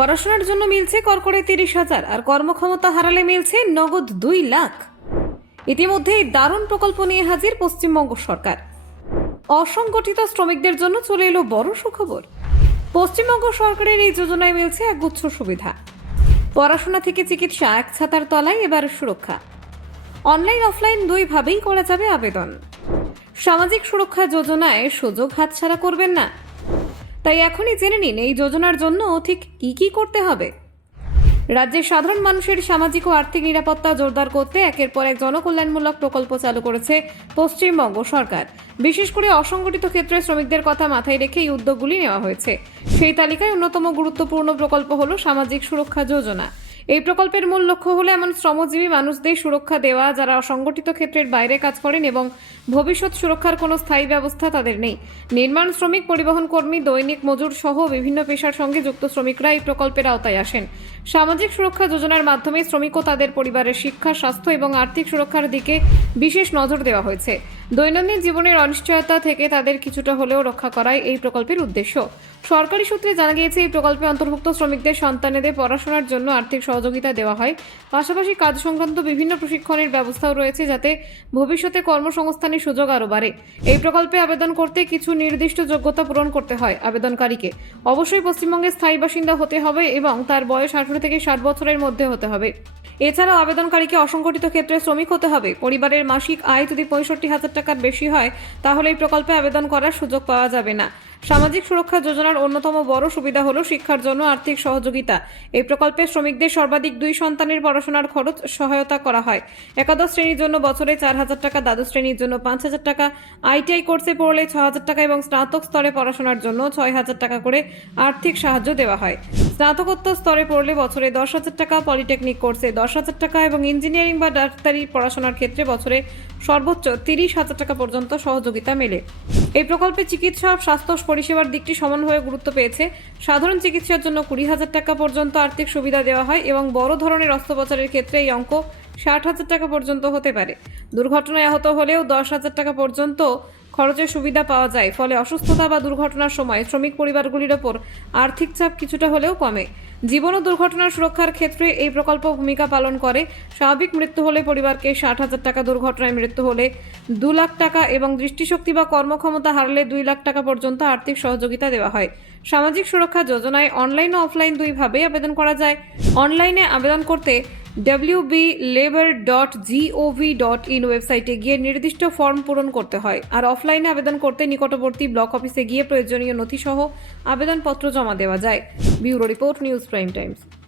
পড়াশোনার জন্য মিলছে করকরে তিরিশ হাজার, আর কর্মক্ষমতা হারালে মিলছে নগদ দুই লাখ। ইতিমধ্যেই দারুণ প্রকল্প নিয়ে হাজির পশ্চিমবঙ্গ সরকার। অসংগঠিত শ্রমিকদের জন্য চলে এলো বড় সুখবর। পশ্চিমবঙ্গ সরকারের এই যোজনায় মিলছে একগুচ্ছ সুবিধা। পড়াশোনা থেকে চিকিৎসা এক ছাতার তলায়, এবার সুরক্ষা। অনলাইন অফলাইন দুইভাবেই করা যাবে আবেদন। সামাজিক সুরক্ষা যোজনায় সুযোগ হাতছাড়া করবেন না। তাই এখনই জেনে নিন এই যোজনার জন্য ঠিক কি কি করতে হবে। রাজ্যের সাধারণ মানুষের সামাজিক ও আর্থিক নিরাপত্তা জোরদার করতে একের পর এক জনকল্যাণমূলক প্রকল্প চালু করেছে পশ্চিমবঙ্গ সরকার। বিশেষ করে অসংগঠিত ক্ষেত্রে শ্রমিকদের কথা মাথায় রেখে এই উদ্যোগগুলি নেওয়া হয়েছে। সেই তালিকায় অন্যতম গুরুত্বপূর্ণ প্রকল্প হল সামাজিক সুরক্ষা যোজনা। এই প্রকল্পের মূল লক্ষ্য হলো এমন শ্রমজীবী মানুষদের সুরক্ষা দেওয়া, যারা অসংগঠিত ক্ষেত্রের বাইরে কাজ করেন এবং ভবিষ্যৎ সুরক্ষার কোনো স্থায়ী ব্যবস্থা তাদের নেই। নির্মাণ শ্রমিক পরিবহন কর্মী, দৈনিক মজুর সহ বিভিন্ন পেশার সঙ্গে যুক্ত শ্রমিকরা এই প্রকল্পের আওতায় আসেন। সামাজিক সুরক্ষা যোজনার মাধ্যমে শ্রমিক ও তাদের পরিবারের শিক্ষা, স্বাস্থ্য এবং আর্থিক সুরক্ষার দিকে বিশেষ নজর দেওয়া হয়েছে। দৈনন্দিন জীবনের অনিশ্চয়তা থেকে তাদের কিছুটা হলেও রক্ষা করাই এই প্রকল্পের উদ্দেশ্য। সরকারি সূত্রে জানা গিয়েছে, এই প্রকল্পে অন্তর্ভুক্ত শ্রমিকদের সন্তানেদের পড়াশোনার জন্য আর্থিক সহযোগিতা দেওয়া হয়। পাশাপাশি কাজ সংক্রান্ত বিভিন্ন প্রশিক্ষণের ব্যবস্থাও রয়েছে যাতে ভবিষ্যতে কর্মসংস্থানের সুযোগ আরও বাড়ে। এই প্রকল্পে আবেদন করতে কিছু নির্দিষ্ট যোগ্যতা পূরণ করতে হয় আবেদনকারীকে। অবশ্যই পশ্চিমবঙ্গের স্থায়ী বাসিন্দা হতে হবে এবং তার বয়স আঠারো থেকে ষাট বছরের মধ্যে হতে হবে। এছাড়াও আবেদনকারীকে অসংগঠিত ক্ষেত্রে শ্রমিক হতে হবে। পরিবারের মাসিক আয় যদি পঁয়ষট্টি হাজার টাকার বেশি হয়, তাহলে এই প্রকল্পে আবেদন করার সুযোগ পাওয়া যাবে না। সামাজিক সুরক্ষা যোজনার অন্যতম বড় সুবিধা হল শিক্ষার জন্য আর্থিক সহযোগিতা। এই প্রকল্পে শ্রমিকদের সর্বাধিক দুই সন্তানের পড়াশোনার খরচ সহায়তা করা হয়। একাদশ শ্রেণির জন্য বছরে চার হাজার টাকা, দ্বাদশ শ্রেণির জন্য পাঁচ হাজার টাকা, আইটিআই কোর্সে পড়লে ছ হাজার টাকা এবং স্নাতক স্তরে পড়াশোনার জন্য ছয় হাজার টাকা করে আর্থিক সাহায্য দেওয়া হয়। স্নাতকোত্তর স্তরে পড়লে বছরে দশ হাজার টাকা, পলিটেকনিক কোর্সে দশ হাজার টাকা এবং ইঞ্জিনিয়ারিং বা ডাক্তারি পড়াশোনার ক্ষেত্রে বছরে সর্বোচ্চ তিরিশ হাজার টাকা পর্যন্ত সহযোগিতা মেলে। এই প্রকল্পে চিকিৎসা স্বাস্থ্য পরিষেবার দিকটি সমানভাবে গুরুত্ব পেয়েছে। সাধারণ চিকিৎসার জন্য কুড়ি হাজার টাকা পর্যন্ত আর্থিক সুবিধা দেওয়া হয় এবং বড় ধরনের অস্ত্রোপচারের ক্ষেত্রে এই অঙ্ক ষাট হাজার টাকা পর্যন্ত হতে পারে। দুর্ঘটনায় আহত হলেও দশ হাজার টাকা পর্যন্ত খরচের সুবিধা পাওয়া যায়, ফলে অসুস্থতা বা দুর্ঘটনার সময় শ্রমিক পরিবারগুলির ওপর আর্থিক চাপ কিছুটা হলেও কমে। জীবন ও দুর্ঘটনার সুরক্ষার ক্ষেত্রে এই প্রকল্প ভূমিকা পালন করে। স্বাভাবিক মৃত্যু হলে পরিবারকে ষাট হাজার টাকা, দুর্ঘটনায় মৃত্যু হলে দু লাখ টাকা এবং দৃষ্টিশক্তি বা কর্মক্ষমতা হারলে দুই লাখ টাকা পর্যন্ত আর্থিক সহযোগিতা দেওয়া হয়। সামাজিক সুরক্ষা যোজনায় অনলাইন ও অফলাইন দুইভাবেই আবেদন করা যায়। অনলাইনে আবেদন করতে ইন ওয়েবসাইটে গিয়ে নির্দিষ্ট ফর্ম পূরণ করতে হয়। আর অফলাইনে আবেদন করতে নিকটবর্তী ব্লক অফিসে গিয়ে প্রয়োজনীয় নথিসহ আবেদনপত্র জমা দেওয়া যায়। Bureau report, News Prime Times.